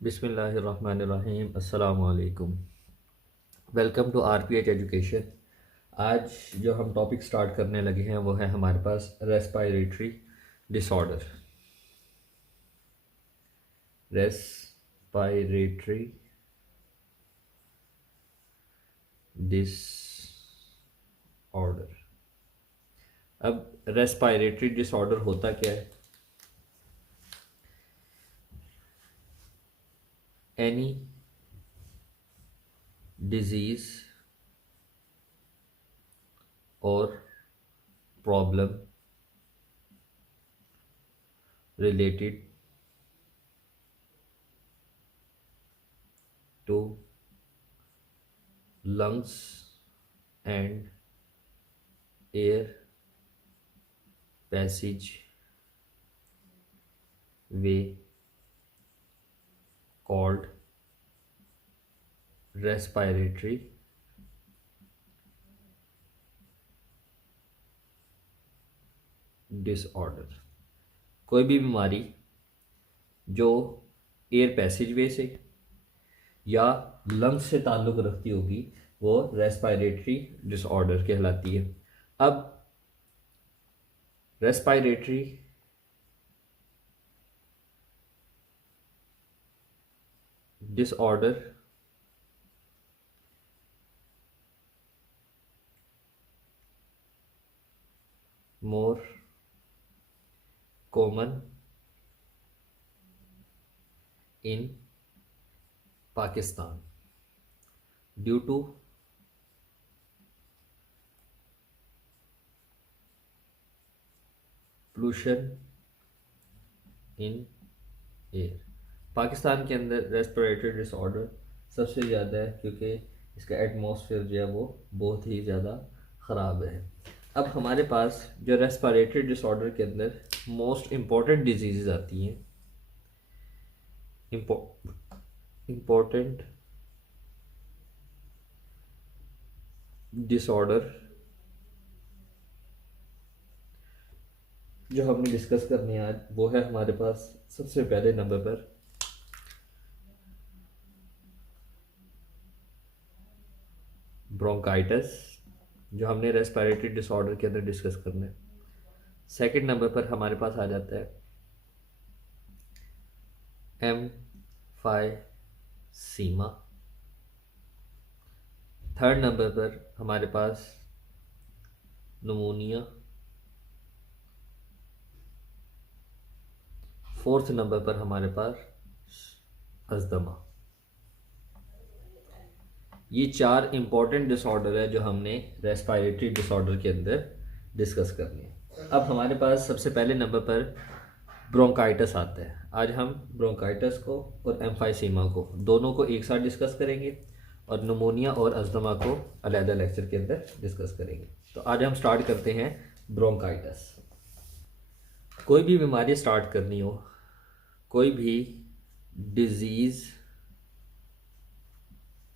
बिस्मिल्लाहिर्रहमानिर्रहीम अस्सलामु अलैकुम। Welcome to RPH education. आज जो हम टॉपिक स्टार्ट करने लगे हैं वो है हमारे पास रेस्पायरेटरी डिसऑर्डर। Respiratory disorder. अब रेस्पायरेटरी डिसऑर्डर होता क्या है? एनी डिजीज़ और problem related to lungs and air passage way called respiratory disorder। कोई भी बीमारी जो एयर पैसेजवे से या लंग्स से ताल्लुक़ रखती होगी वो रेस्पायरेटरी डिसऑर्डर कहलाती है। अब respiratory disorder more common in Pakistan due to pollution in air. Pakistan के अंदर रेस्पिरेटरी डिसऑर्डर सबसे ज़्यादा है क्योंकि इसका एटमॉस्फेयर जो है वो बहुत ही ज़्यादा ख़राब है। अब हमारे पास जो रेस्पिरेटरी डिसऑर्डर के अंदर मोस्ट इम्पॉर्टेंट डिजीज़ आती हैं। इम्पोर्टेंट डिसऑर्डर जो हमने डिस्कस करने हैं आज वो है हमारे पास सबसे पहले नंबर पर ब्रोंकाइटिस, जो हमने रेस्पिरेटरी डिसऑर्डर के अंदर डिस्कस करना है। सेकंड नंबर पर हमारे पास आ जाता है एम्फाइसीमा। थर्ड नंबर पर हमारे पास निमोनिया। फोर्थ नंबर पर हमारे पास अस्थमा। ये चार इंपॉर्टेंट डिसऑर्डर है जो हमने रेस्पिरेटरी डिसऑर्डर के अंदर डिस्कस करने हैं। अब हमारे पास सबसे पहले नंबर पर ब्रोंकाइटिस आता है। आज हम ब्रोंकाइटिस को और एम्फाइसीमा को दोनों को एक साथ डिस्कस करेंगे और निमोनिया और अस्थमा को अलग लेक्चर के अंदर डिस्कस करेंगे। तो आज हम स्टार्ट करते हैं ब्रोंकाइटिस। कोई भी बीमारी स्टार्ट करनी हो, कोई भी डिजीज़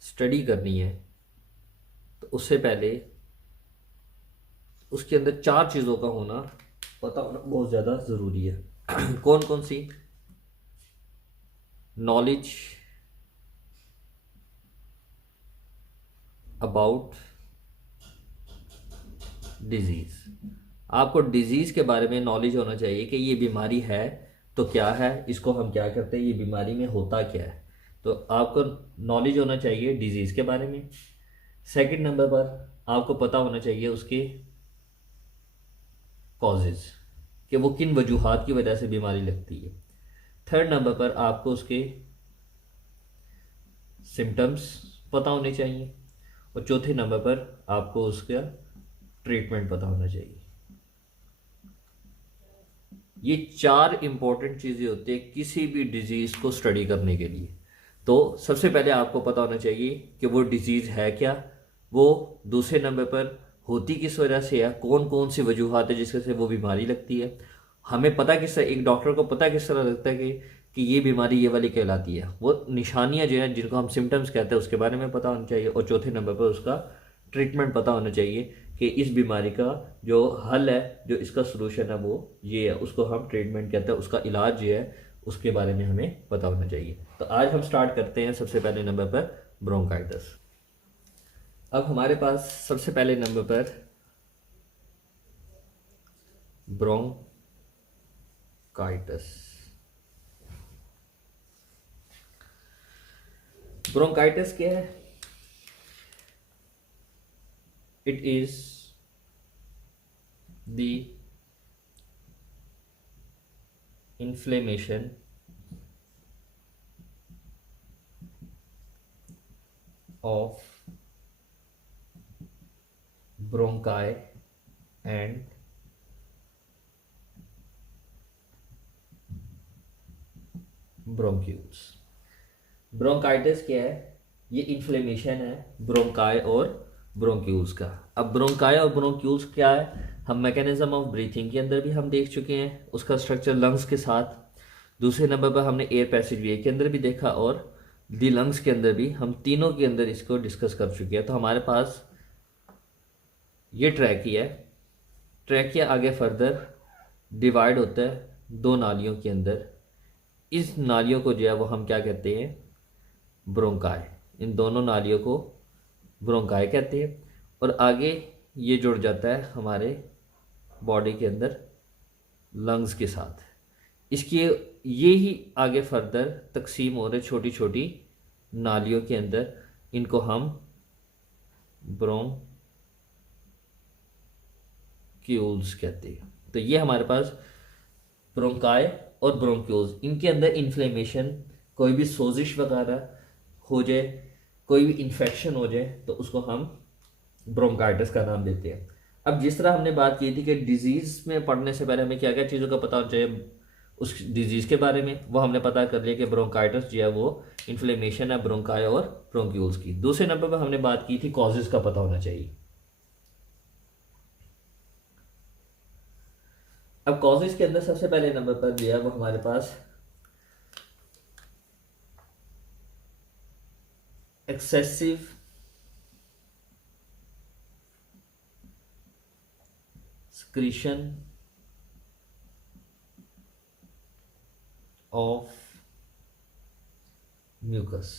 स्टडी करनी है तो उससे पहले उसके अंदर चार चीज़ों का होना पता होना बहुत ज़्यादा ज़रूरी है। कौन कौन सी? Knowledge about disease. आपको डिजीज़ के बारे में नॉलेज होना चाहिए कि ये बीमारी है तो क्या है, इसको हम क्या करते हैं, ये बीमारी में होता क्या है। तो आपको नॉलेज होना चाहिए डिजीज़ के बारे में। सेकंड नंबर पर आपको पता होना चाहिए उसके कॉजेज़ कि वो किन वजूहात की वजह से बीमारी लगती है। थर्ड नंबर पर आपको उसके सिम्टम्स पता होने चाहिए और चौथे नंबर पर आपको उसका ट्रीटमेंट पता होना चाहिए। ये चार इंपॉर्टेंट चीज़ें होती है किसी भी डिजीज़ को स्टडी करने के लिए। तो सबसे पहले आपको पता होना चाहिए कि वो डिजीज़ है क्या, वो दूसरे नंबर पर होती किस वजह से है, कौन कौन सी वजूहात है जिससे से वो बीमारी लगती है। हमें पता किस तरह, एक डॉक्टर को पता किस तरह लगता है कि ये बीमारी ये वाली कहलाती है। वो निशानियां जो हैं जिनको हम सिम्टम्स कहते हैं उसके बारे में पता होना चाहिए और चौथे नंबर पर उसका ट्रीटमेंट पता होना चाहिए कि इस बीमारी का जो हल है, जो इसका सलूशन है वो ये है, उसको हम ट्रीटमेंट कहते हैं, उसका इलाज जो है उसके बारे में हमें पता होना चाहिए। तो आज हम स्टार्ट करते हैं सबसे पहले नंबर पर ब्रोंकाइटिस। अब हमारे पास सबसे पहले नंबर पर ब्रोंकाइटिस। ब्रोंकाइटिस क्या है? It is the inflammation of bronchi and bronchioles। Bronchitis क्या है? ये इन्फ्लेमेशन है ब्रोंकाई और ब्रोंक्यूल्स का। अब ब्रोंकाई और ब्रोंक्यूल्स क्या है, हम मैकेनिज्म ऑफ ब्रीथिंग के अंदर भी हम देख चुके हैं, उसका स्ट्रक्चर लंग्स के साथ। दूसरे नंबर पर हमने एयर पैसेज वे के अंदर भी देखा और दी लंग्स के अंदर भी, हम तीनों के अंदर इसको डिस्कस कर चुके हैं। तो हमारे पास ये ट्रैकिया है। ट्रैकिया आगे फर्दर डिवाइड होता है दो नालियों के अंदर। इस नालियों को जो है वो हम क्या कहते हैं? ब्रोंकाई। इन दोनों नालियों को ब्रोंकाई कहते हैं। और आगे ये जुड़ जाता है हमारे बॉडी के अंदर लंग्स के साथ। इसकी ये ही आगे फर्दर तकसीम हो रहे छोटी छोटी नालियों के अंदर, इनको हम ब्रोंक्यूल्स कहते हैं। तो ये हमारे पास ब्रोंकाई और ब्रोंक्यूल्स, इनके अंदर इन्फ्लेमेशन, कोई भी सोजिश वगैरह हो जाए, कोई भी इन्फेक्शन हो जाए, तो उसको हम ब्रोंकाइटिस का नाम देते हैं। अब जिस तरह हमने बात की थी कि डिजीज़ में पढ़ने से पहले हमें क्या क्या चीज़ों का पता होना चाहिए उस डिजीज़ के बारे में, वो हमने पता कर लिया कि ब्रोंकाइटिस जो है वो इन्फ्लेमेशन है ब्रोंकाई और ब्रोंक्यूल्स की। दूसरे नंबर पर हमने बात की थी कॉजेज़ का पता होना चाहिए। अब कॉजेज़ के अंदर सबसे पहले नंबर पर जो है वो हमारे पास एक्सेसिव secretion of म्यूकस।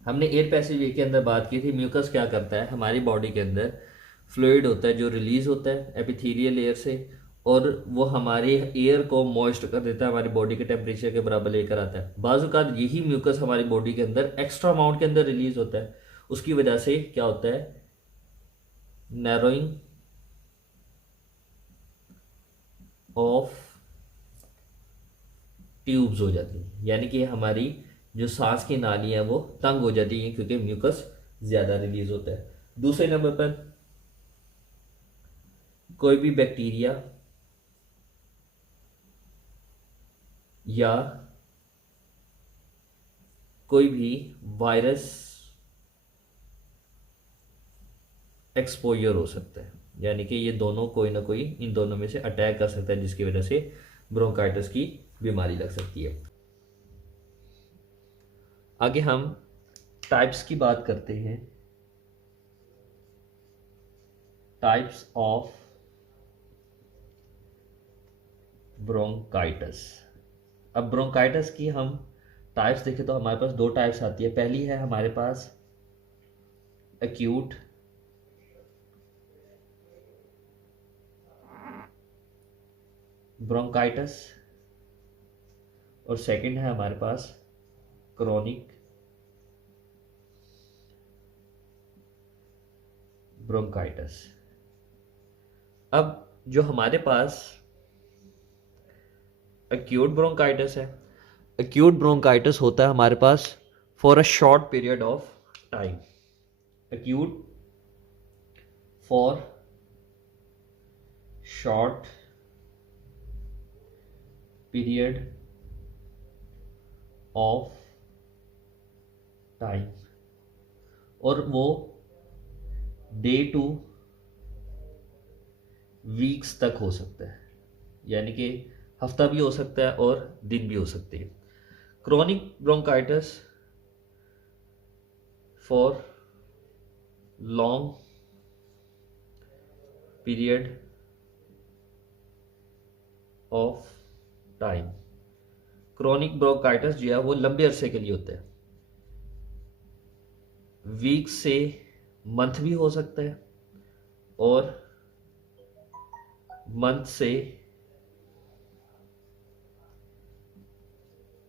हमने एयर पैसेज वे के अंदर बात की थी। म्यूकस क्या करता है? हमारी बॉडी के अंदर फ्लूइड होता है जो रिलीज होता है एपिथेलियल लेयर से, और वो हमारे एयर को मॉइस्ट कर देता है, हमारी बॉडी के टेम्परेचर के बराबर लेकर आता है। बाज़ औक़ात यही म्यूकस हमारी बॉडी के अंदर एक्स्ट्रा अमाउंट के अंदर रिलीज होता है। उसकी वजह से क्या होता है? नैरोइंग ऑफ ट्यूब्स हो जाती हैं, यानी कि हमारी जो सांस की नाली है वो तंग हो जाती है क्योंकि म्यूकस ज़्यादा रिलीज होता है। दूसरे नंबर पर कोई भी बैक्टीरिया या कोई भी वायरस एक्सपोजर हो सकता है, यानी कि ये दोनों कोई ना कोई इन दोनों में से अटैक कर सकता है, जिसकी वजह से ब्रोंकाइटिस की बीमारी लग सकती है। आगे हम टाइप्स की बात करते हैं। Types of bronchitis. अब ब्रोंकाइटिस की हम टाइप्स देखें तो हमारे पास दो टाइप्स आती है। पहली है हमारे पास एक्यूट ब्रोंकाइटिस, और सेकंड है हमारे पास क्रोनिक ब्रोंकाइटिस। अब जो हमारे पास एक्यूट ब्रोंकाइटिस है, एक्यूट ब्रोंकाइटिस होता है हमारे पास for a short period of time. Acute for short period of time, और वो डे टू वीक्स तक हो सकता है, यानी कि हफ्ता भी हो सकता है और दिन भी हो सकते हैं। Chronic bronchitis for long period of time. Chronic bronchitis जो है वो लंबे अरसे के लिए होता है, वीक से मंथ भी हो सकता है और मंथ से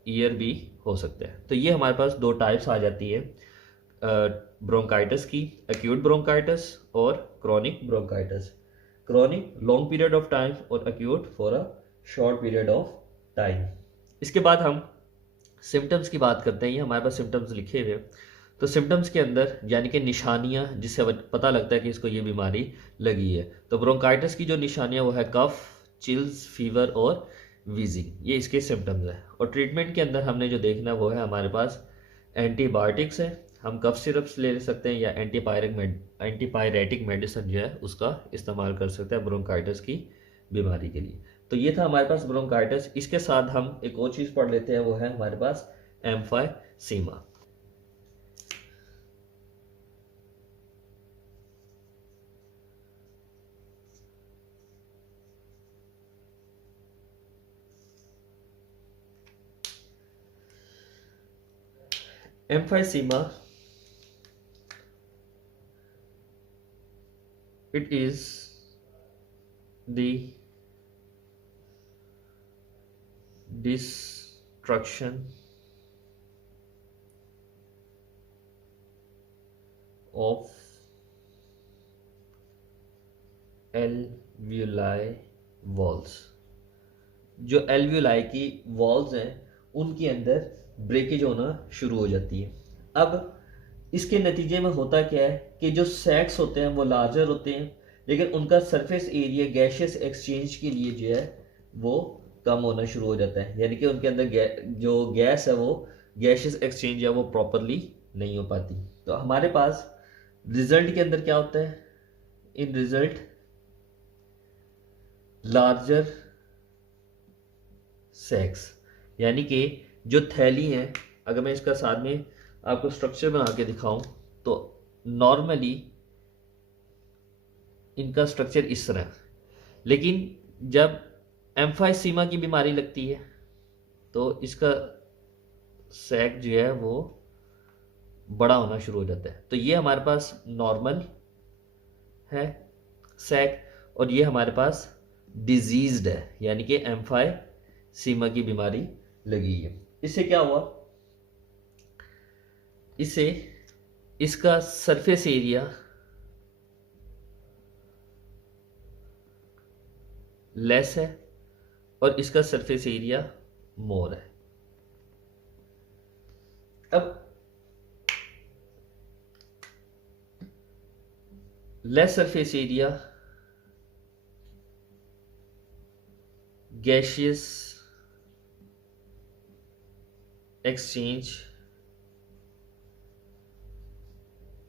ईयर भी हो सकता है। तो ये हमारे पास दो टाइप्स आ जाती है ब्रोंकाइटिस की, एक्यूट ब्रोंकाइटिस और chronic bronchitis. Chronic long period of time और acute for a short period of time. इसके बाद हम सिम्टम्स की बात करते हैं। ये हमारे पास सिम्टम्स लिखे हुए हैं। तो सिम्टम्स के अंदर यानी कि निशानियां जिससे पता लगता है कि इसको ये बीमारी लगी है। तो ब्रोंकाइटिस की जो निशानियां वो है कफ, चिल्स, फीवर और वीजिंग, ये इसके सिम्टम्स हैं। और ट्रीटमेंट के अंदर हमने जो देखना है वो है हमारे पास एंटीबायोटिक्स है, हम कफ सिरप्स ले सकते हैं या एंटीपायरेटिक मेडिसिन जो है उसका इस्तेमाल कर सकते हैं ब्रोंकाइटिस की बीमारी के लिए। तो ये था हमारे पास ब्रोंकाइटिस। इसके साथ हम एक और चीज़ पढ़ लेते हैं, वो है हमारे पास emphysema. Emphysema, it is the destruction of alveoli walls। जो एल्वियोलाई की वॉल्स हैं उनके अंदर ब्रेकेज होना शुरू हो जाती है। अब इसके नतीजे में होता क्या है कि जो सैक्स होते हैं वो लार्जर होते हैं, लेकिन उनका सरफेस एरिया गैशियस एक्सचेंज के लिए जो है वो कम होना शुरू हो जाता है। यानी कि उनके अंदर जो गैस है वो गैशियस एक्सचेंज है वो प्रॉपरली नहीं हो पाती। तो हमारे पास रिजल्ट के अंदर क्या होता है, इन रिजल्ट लार्जर सेक्स, यानी कि जो थैली है, अगर मैं इसका साथ में आपको स्ट्रक्चर बना के दिखाऊं तो नॉर्मली इनका स्ट्रक्चर इस तरह, लेकिन जब एम्फाइसीमा की बीमारी लगती है तो इसका सैक जो है वो बड़ा होना शुरू हो जाता है। तो ये हमारे पास नॉर्मल है सैक और ये हमारे पास डिजीज्ड है, यानी कि एम्फाइसीमा की बीमारी लगी है। इससे क्या हुआ, इससे इसका सरफेस एरिया लेस है और इसका सरफेस एरिया मोर है। अब less surface area gaseous exchange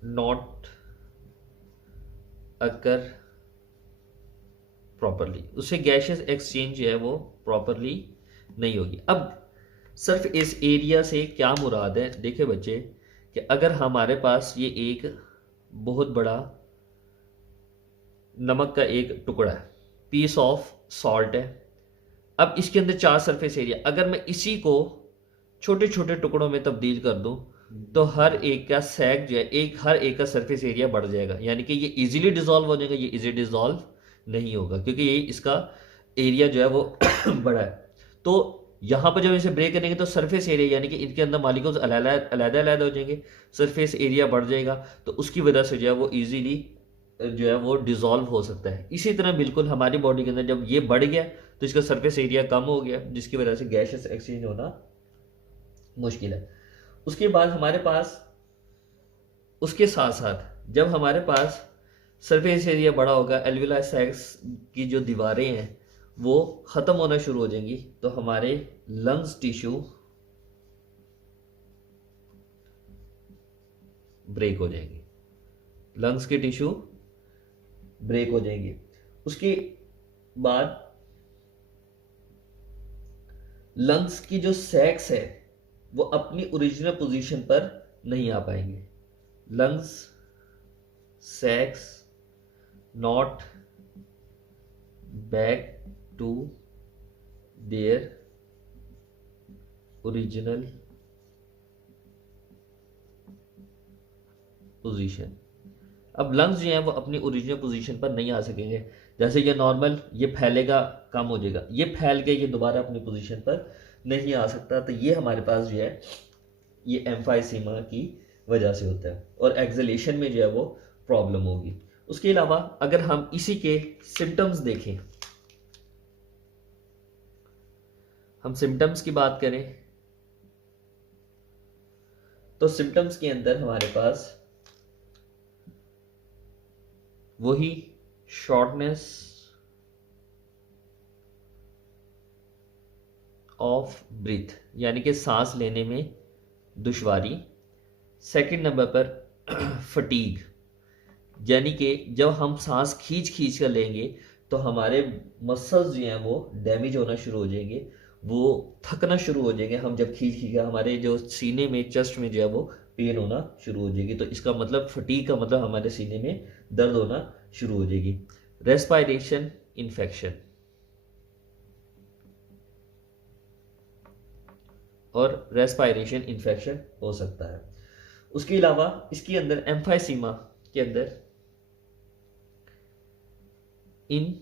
not occur properly, उससे गैशियस एक्सचेंज जो है वो प्रॉपरली नहीं होगी। अब सिर्फ इस एरिया से क्या मुराद है, देखिए बच्चे कि अगर हमारे पास ये एक बहुत बड़ा नमक का एक टुकड़ा है, पीस ऑफ सॉल्ट है, अब इसके अंदर 4 सरफेस एरिया, अगर मैं इसी को छोटे छोटे टुकड़ों में तब्दील कर दूं तो हर एक का सैक जो है हर एक का सरफेस एरिया बढ़ जाएगा, यानी कि ये इजीली डिसॉल्व हो जाएगा। ये इजी डिसॉल्व नहीं होगा क्योंकि ये इसका एरिया जो है वो बड़ा है। तो यहाँ पर जब इसे ब्रेक करेंगे तो सरफेस एरिया यानी कि इनके अंदर मॉलिक्यूल्स अलग हो जाएंगे, सरफेस एरिया बढ़ जाएगा, तो उसकी वजह से जो है वो इजीली जो है वो डिसॉल्व हो सकता है। इसी तरह बिल्कुल हमारी बॉडी के अंदर जब ये बढ़ गया तो इसका सरफेस एरिया कम हो गया, जिसकी वजह से गैसेस एक्सचेंज होना मुश्किल है। उसके बाद हमारे पास उसके साथ साथ जब हमारे पास सरफेस एरिया बड़ा होगा, एल्वियोलाई सैक्स की जो दीवारें हैं वो ख़त्म होना शुरू हो जाएंगी, तो हमारे लंग्स टिश्यू ब्रेक हो जाएंगे, लंग्स के टिश्यू ब्रेक हो जाएंगे। उसके बाद लंग्स की जो सैक्स है वो अपनी ओरिजिनल पोजीशन पर नहीं आ पाएंगे। Lungs sacs not back to their original position. अब लंग्स जो हैं वो अपनी ओरिजिनल पोजीशन पर नहीं आ सकेंगे। जैसे ये नॉर्मल, ये फैलेगा, कम हो जाएगा, ये फैल के ये दोबारा अपनी पोजीशन पर नहीं आ सकता। तो ये हमारे पास जो है ये एम्फाइसीमा की वजह से होता है और एक्सलेशन में जो है वो प्रॉब्लम होगी। उसके अलावा अगर हम इसी के सिम्टम्स देखें, हम सिम्टम्स की बात करें तो सिम्टम्स के अंदर हमारे पास वही शॉर्टनेस ऑफ ब्रीथ यानी कि सांस लेने में दुश्वारी। सेकंड नंबर पर फटीग, यानी कि जब हम सांस खींच खींच कर लेंगे तो हमारे मसल्स जो हैं वो डैमेज होना शुरू हो जाएंगे, वो थकना शुरू हो जाएंगे। हम जब खींच खींच कर हमारे जो सीने में, चेस्ट में जो है वो पेन होना शुरू हो जाएगी। तो इसका मतलब फटीग का मतलब हमारे सीने में दर्द होना शुरू हो जाएगी। रेस्पायरेशन इन्फेक्शन और रेस्पायरेशन इन्फेक्शन हो सकता है। उसके अलावा इसके अंदर एम्फाइसीमा के अंदर इन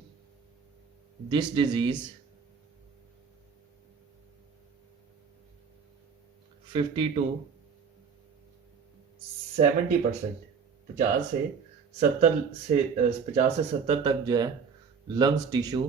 दिस डिजीज 50 to 70%, 50 से 70 तक जो है लंग्स टिश्यू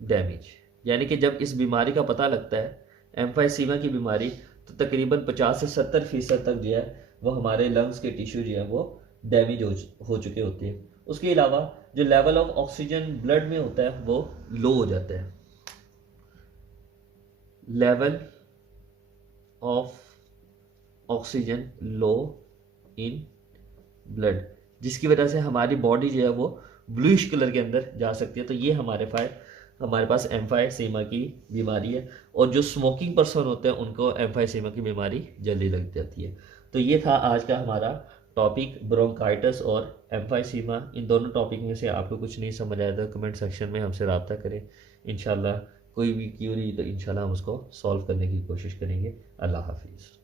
डैमेज। यानी कि जब इस बीमारी का पता लगता है, एम्फाइसीमा की बीमारी, तो तकरीबन 50 से 70% तक जो है वो हमारे लंग्स के टिश्यू जो है वो डैमेज हो चुके होते हैं। उसके अलावा जो लेवल ऑफ ऑक्सीजन ब्लड में होता है वो लो हो जाता है। Level of oxygen low in blood, जिसकी वजह से हमारी बॉडी जो है वो ब्लूइश कलर के अंदर जा सकती है। तो ये हमारे पास एम्फाइसीमा की बीमारी है। और जो स्मोकिंग पर्सन होते हैं उनको एम्फाइसीमा की बीमारी जल्दी लग जाती है। तो ये था आज का हमारा टॉपिक, ब्रोंकाइटिस और एम्फाइसीमा। इन दोनों टॉपिक में से आपको कुछ नहीं समझ आया तो कमेंट सेक्शन में हमसे रब्ता करें। इंशाल्लाह कोई भी क्यूरी तो इंशाल्लाह हम उसको सॉल्व करने की कोशिश करेंगे। अल्लाह हाफिज़।